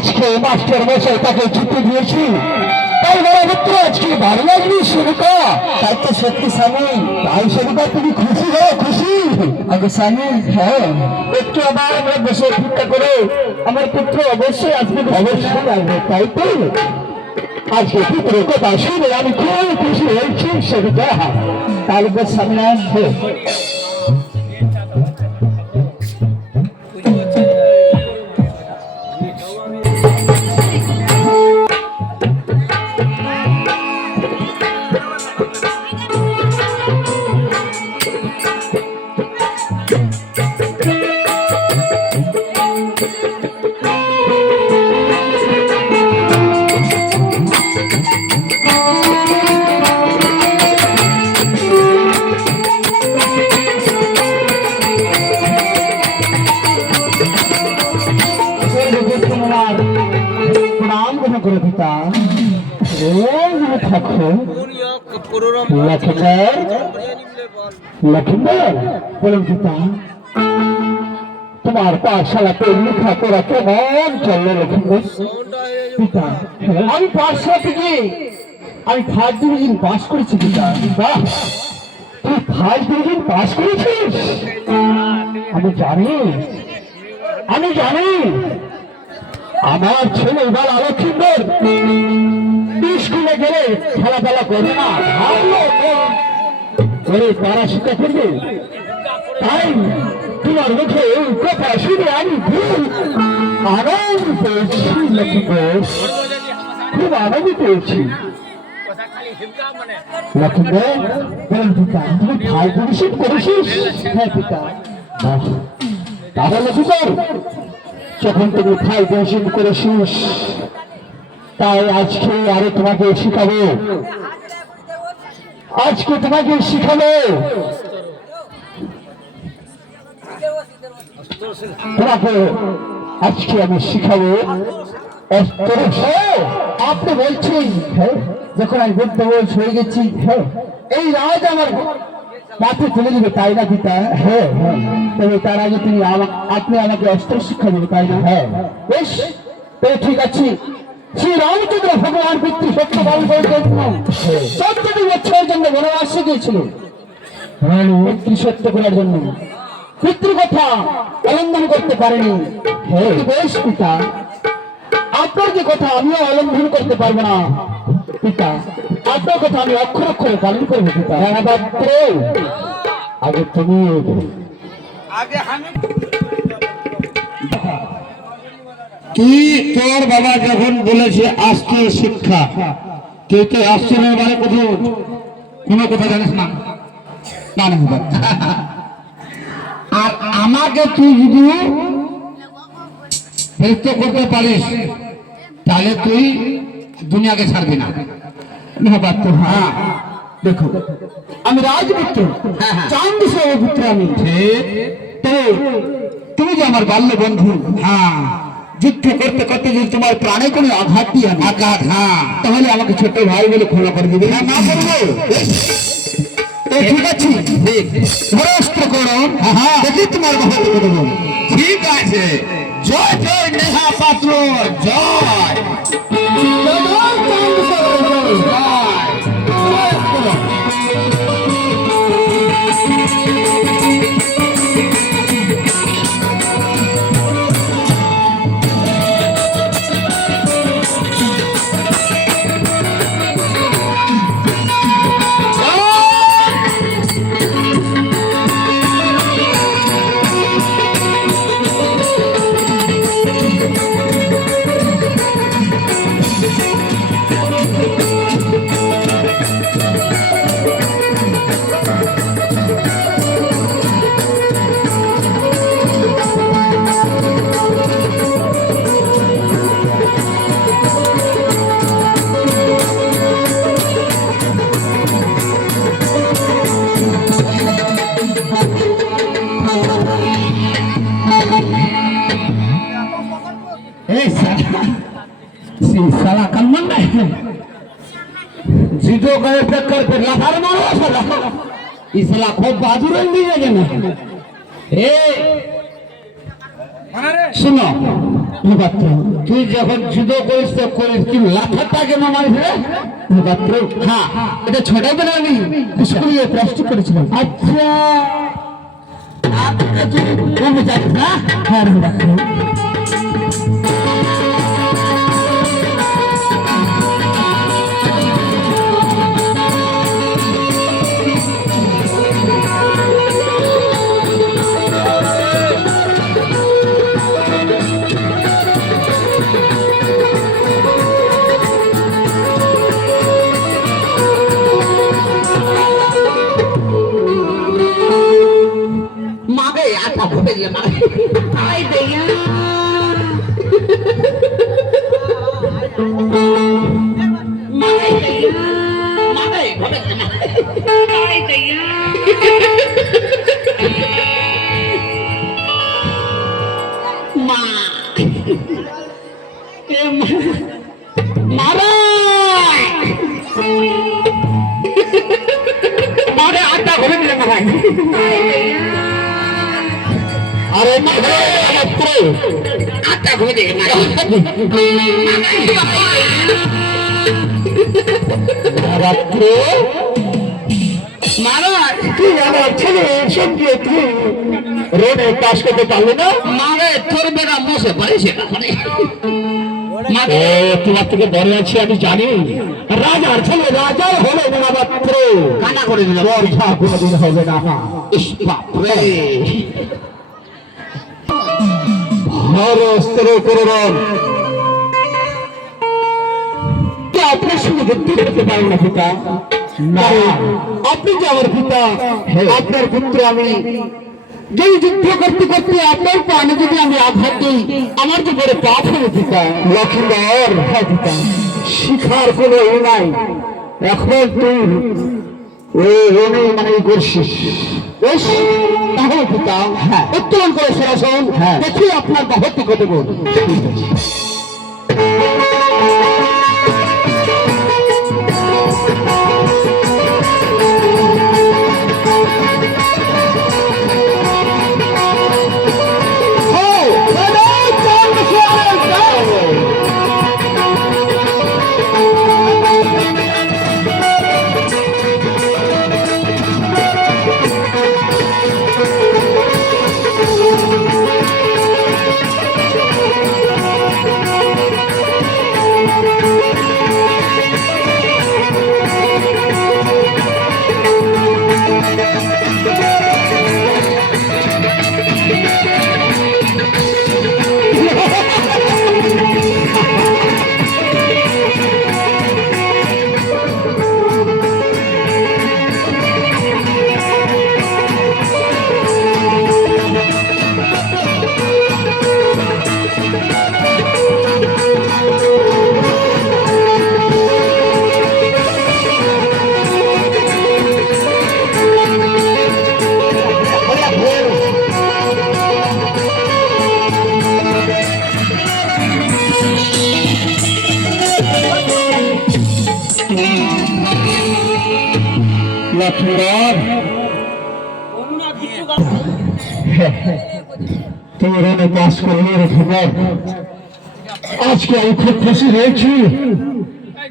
আজকে মাস্টার মশাই তাকে ছুটি দিয়েছি, তাই বড় পুত্র আজকে ভালো লাগবে সুরকা। তাই তো সত্যি স্বামী। তাই সুরকা তুমি খুশি হও? খুশি আগে স্বামী। হ্যাঁ, একটু আবার আমরা বসে অপেক্ষা করে আমার পুত্র অবশ্যই আসবে। অবশ্যই আসবে, তাই তো আজকে পুত্রের কথা শুনে আমি খুব খুশি হয়েছি সুরকা। তাহলে তো স্বামী আসবে। করে পিতা থাকো লক্ষ্মীন্দর বলুন পিতা, তোমার পাঠশালাতে লেখাপড়া কেমন চললো লক্ষ্মীন্দর? পিতা আমি পাঠশালা থেকে আমি ফার্স্ট ডিভিশন পাস করেছি পিতা। বাহ, তুই ফার্স্ট ডিভিশন পাস করেছিস? আমি জানি, আমি জানি আমার ছেলে এবার লক্ষ্মীন্দর স্কুলে গেলে খেলাধুলা করে না, ভালো করে পড়াশোনা করবে। তাই তোমার মুখে কথা শুনে আমি খুব আনন্দ পেয়েছি লক্ষ্মীন্দর, খুব আনন্দ পেয়েছি লক্ষ্মীন্দর। বলেন পিতা, তুমি ফার্স্ট ডিভিশন করেছিস? হ্যাঁ পিতা। তাহলে লক্ষ্মীন্দর যখন তুমি ফার্স্ট ডিভিশন করেছিস, তাই আজকে আরে তোমাকে শিখাবো, আজকে তোমাকে শিখাবো, তোমাকে আজকে আমি শিখাবো। আপনি বলছেন যখন আমি বুদ্ধ বয়স হয়ে গেছি, এই রাজ আমার মাঠে চলে যাবে, তাই না পিতা? হ্যাঁ হ্যাঁ, তবে তার আগে আপনি আমাকে অস্ত্র শিক্ষা দেবে, তাই না? হ্যাঁ বেশ, ঠিক আছে। শ্রী রামচন্দ্র ভগবান পিতৃ সত্য পালন করার জন্য 14 বছরের জন্য বনবাসে গিয়েছিল, পিতৃ সত্য করার জন্য। পিতৃ কথা অবলম্বন করতে পারেনি। বেশ পিতা, আপনার যে কথা আমিও অবলম্বন করতে পারবো না পিতা, আপনার কথা আমি অক্ষর অক্ষরে পালন করবো পিতা। আগে তুমি কি তোর বাবা যখন বলেছে আজকে শিক্ষা, তুই তো আসছে মানে কোনো কথা জানিস না? আর আমাকে তুই যদি ফেরত করতে পারিস তাহলে তুই দুনিয়াকে ছাড়বি না। হ্যাঁ দেখো, আমি রাজপুত্র, চাঁদ পুত্র আমি, তুমি যে আমার বাল্য বন্ধু। হ্যাঁ, যুদ্ধ করতে করতে যদি তোমার প্রাণে কোনো আঘাত দিয়ে আঘাত, হ্যাঁ, তাহলে আমাকে ছোট ভাই বলে ক্ষমা করে দিবে। না বলবো, ঠিক আছে, অস্ত্র করো, দেখি তোমার কথা দেবো। ঠিক আছে, জয় জয় নেহা পাত্র, জয় साला कलमन में जीतो गए टक्कर पे लहर मारो साला, इस साला खूब बहादुर नहीं है ना। ए শোনো পাত্র, তুই যখন যুদ্ধ করিস তো করিস, কি লাফাটা কেন মারিস রে পাত্র? হ্যাঁ, এটা ছোটবেলা আমি স্কুলে প্রশ্ন করেছিলাম। আচ্ছা, তুমি জানিস না? হ্যাঁ পাত্র। Ai Deya, Mai Deya, Mai Deya, Ma, Mara, Mara आता घरे मिले महाराज। अरे मात्र आता घुमे दे রাত্র মারা তুই আমার ছেলের সঙ্গে তুই রোডে পাশ করতে পারলি না? মারে তোর বেড়া বসে পারিস তোমার থেকে বড় আছি আমি জানি। রাজার ছেলে রাজার হলে না মাত্র কানা করে দিল বর্ষা কোনদিন হবে না। বাপরে আপনার সঙ্গে যুদ্ধ করতে পারেন না পিতা? না, আপনি যে আমার পিতা, আপনার পুত্র আমি। যদি যুদ্ধ করতে করতে আপনার প্রাণে যদি আমি আঘাত দিই, আমার যে বড় পাপ হবে পিতা। লক্ষ্মীধর, হ্যাঁ পিতা, শিখার কোনো নাই। এখন তুই মানে করছিস বেশ, তাহলে পিতা উত্তোলন করে সরাসরি দেখি আপনার বাহত্তি কত বল। তোমার অনেক কাজ করলে খবর। আজকে আমি খুব খুশি হয়েছি,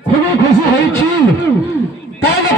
খুবই খুশি হয়েছি। তাই না?